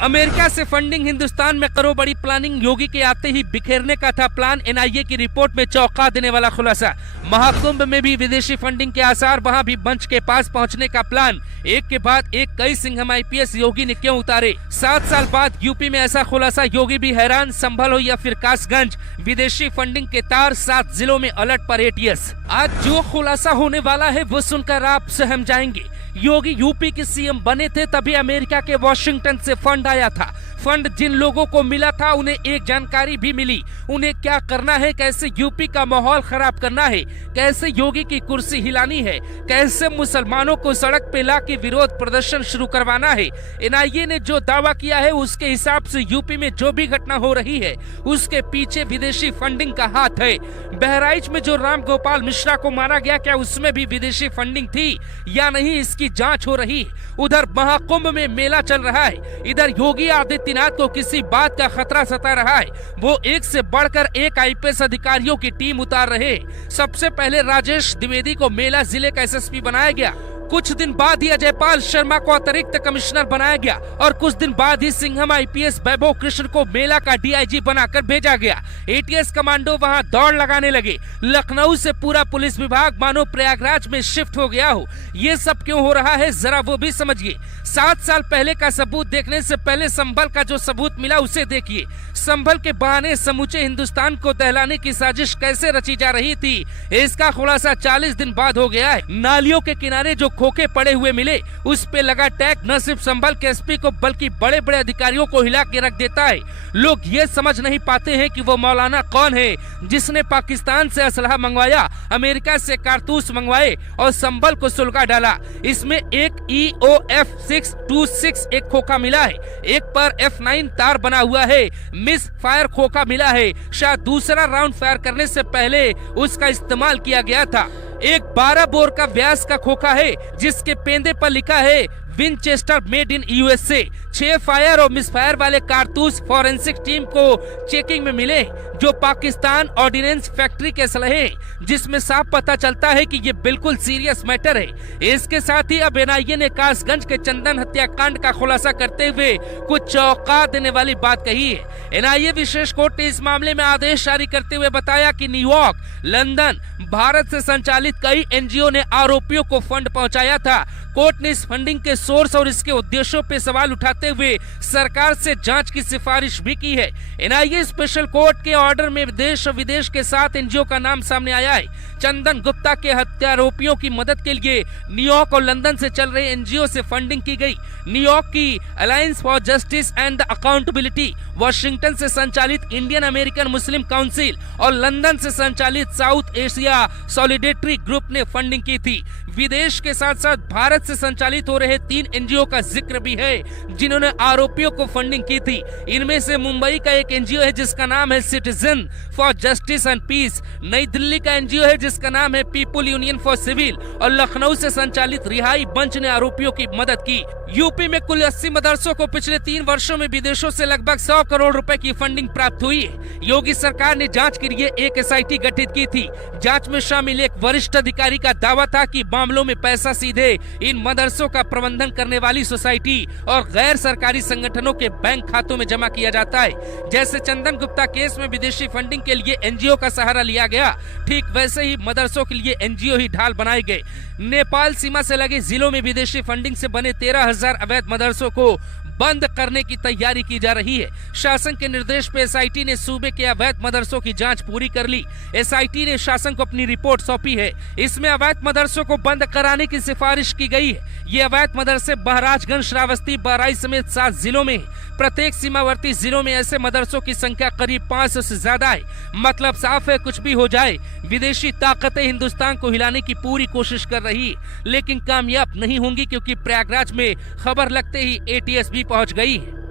America से funding, Hindustan में करो बड़ी प्लानिंग, योगी के आते ही बिखेरने का था प्लान। एनआईए की रिपोर्ट में चौंका देने वाला खुलासा। महाकुंभ में भी विदेशी फंडिंग के आसार, वहां भी मंच के पास पहुंचने का प्लान। एक के बाद एक कई सिंघम आईपीएस योगी ने क्यों उतारे? 7 साल बाद यूपी में ऐसा खुलासा, योगी भी हैरान। संभल हो या फिर कासगंज, विदेशी फंडिंग के तार 7 जिलों में अलर्ट पर एटीएस। आज जो खुलासा होने वाला है वो सुनकर आप सहम जाएंगे। योगी यूपी के सीएम बने थे तभी अमेरिका के वॉशिंगटन से फंड आया था। फंड जिन लोगों को मिला था उन्हें एक जानकारी भी मिली, उन्हें क्या करना है, कैसे यूपी का माहौल खराब करना है, कैसे योगी की कुर्सी हिलानी है, कैसे मुसलमानों को सड़क पे ला के विरोध प्रदर्शन शुरू करवाना है। एनआईए ने जो दावा किया है उसके हिसाब से यूपी में जो भी घटना हो रही है उसके पीछे विदेशी फंडिंग का हाथ है। बहराइच में जो राम गोपाल मिश्रा को मारा गया, क्या उसमें भी विदेशी फंडिंग थी या नहीं, इसकी जांच हो रही। उधर महाकुंभ में मेला चल रहा है, इधर योगी आदित्यनाथ को किसी बात का खतरा सता रहा है। वो एक से बढ़कर एक आईपीएस अधिकारियों की टीम उतार रहे। सबसे पहले राजेश द्विवेदी को मेला जिले का एसएसपी बनाया गया। कुछ दिन बाद ही अजयपाल शर्मा को अतिरिक्त कमिश्नर बनाया गया और कुछ दिन बाद ही सिंघम आईपीएस वैभव कृष्ण को मेला का डीआईजी बनाकर भेजा गया। एटीएस कमांडो वहां दौड़ लगाने लगे। लखनऊ से पूरा पुलिस विभाग मानो प्रयागराज में शिफ्ट हो गया हो। ये सब क्यों हो रहा है जरा वो भी समझिए। 7 साल पहले का सबूत देखने से पहले संभल का जो सबूत मिला उसे देखिए। संभल के बहाने समूचे हिंदुस्तान को दहलाने की साजिश कैसे रची जा रही थी, इसका खुलासा 40 दिन बाद हो गया है। नालियों के किनारे जो खोखे पड़े हुए मिले उस पे लगा टैग न सिर्फ संभल के एसपी को बल्कि बड़े बड़े अधिकारियों को हिला के रख देता है। लोग ये समझ नहीं पाते हैं कि वो मौलाना कौन है जिसने पाकिस्तान से असलहा मंगवाया, अमेरिका से कारतूस मंगवाए और संभल को सुलगा डाला। इसमें एक EOF 626 एक खोखा मिला है, एक पर F9 तार बना हुआ है, मिस फायर खोखा मिला है। शायद दूसरा राउंड फायर करने से पहले उसका इस्तेमाल किया गया था। एक 12 बोर का व्यास का खोखा है जिसके पेंदे पर लिखा है Winchester made in USA. 6 fire और मिस फायर वाले कारतूस फॉरेंसिक टीम को चेकिंग में मिले जो पाकिस्तान ऑर्डिनेंस फैक्ट्री के सलहे, जिसमें साफ पता चलता है कि ये बिल्कुल सीरियस मैटर है। इसके साथ ही अब एनआईए ने कासगंज के चंदन हत्याकांड का खुलासा करते हुए कुछ चौंका देने वाली बात कही है। एनआईए विशेष कोर्ट ने इस मामले में आदेश जारी करते हुए बताया कि न्यूयॉर्क, लंदन, भारत से संचालित कई एनजीओ ने आरोपियों को फंड पहुंचाया था। कोर्ट ने इस फंडिंग के सोर्स और इसके उद्देश्यों पे सवाल उठाते हुए सरकार से जांच की सिफारिश भी की है। एनआईए स्पेशल कोर्ट के ऑर्डर में देश और विदेश के 7 एनजीओ का नाम सामने आया है। चंदन गुप्ता के हत्यारोपियों की मदद के लिए न्यूयॉर्क और लंदन से चल रहे एनजीओ से फंडिंग की गई। न्यूयॉर्क की alliance for justice and accountability, Washington से संचालित इंडियन अमेरिकन मुस्लिम काउंसिल और लंदन से संचालित साउथ एशिया सॉलिडेरिटी ग्रुप ने फंडिंग की थी। विदेश के साथ साथ भारत से संचालित हो रहे 3 एनजीओ का जिक्र भी है जिन्होंने आरोपियों को फंडिंग की थी। इनमें से मुंबई का एक एनजीओ है जिसका नाम है citizen for justice and peace, New Delhi का एनजीओ है जिसका नाम है पीपुल यूनियन फॉर सिविल और लखनऊ से संचालित रिहाई मंच ने आरोपियों की मदद की। यूपी में कुल 80 मदरसों को पिछले 3 वर्षों में विदेशों से लगभग 100 करोड़ रुपए की फंडिंग प्राप्त हुई है। योगी सरकार ने जांच के लिए एक एसआईटी गठित की थी। जांच में शामिल एक वरिष्ठ अधिकारी का दावा था कि मामलों में पैसा सीधे इन मदरसों का प्रबंधन करने वाली सोसाइटी और गैर सरकारी संगठनों के बैंक खातों में जमा किया जाता है। जैसे चंदन गुप्ता केस में विदेशी फंडिंग के लिए एनजीओ का सहारा लिया गया, ठीक वैसे ही मदरसों के लिए एनजीओ ही ढाल बनाए गए। नेपाल सीमा से लगे जिलों में विदेशी फंडिंग से बने 13,000 अवैध मदरसों को बंद करने की तैयारी की जा रही है। शासन के निर्देश पे एसआईटी ने सूबे के अवैध मदरसों की जांच पूरी कर ली। एसआईटी ने शासन को अपनी रिपोर्ट सौंपी है। इसमें अवैध मदरसों को बंद कराने की सिफारिश की गई है। ये अवैध मदरसे महाराजगंज, श्रावस्ती, बहराइच समेत 7 जिलों में। प्रत्येक सीमावर्ती जिलों में ऐसे मदरसों की संख्या करीब 500 से ज्यादा है। मतलब साफ है, कुछ भी हो जाए विदेशी ताकतें हिंदुस्तान को हिलाने की पूरी कोशिश कर रही, लेकिन कामयाब नहीं होंगी क्योंकि प्रयागराज में खबर लगते ही एटीएस भी पहुंच गई है।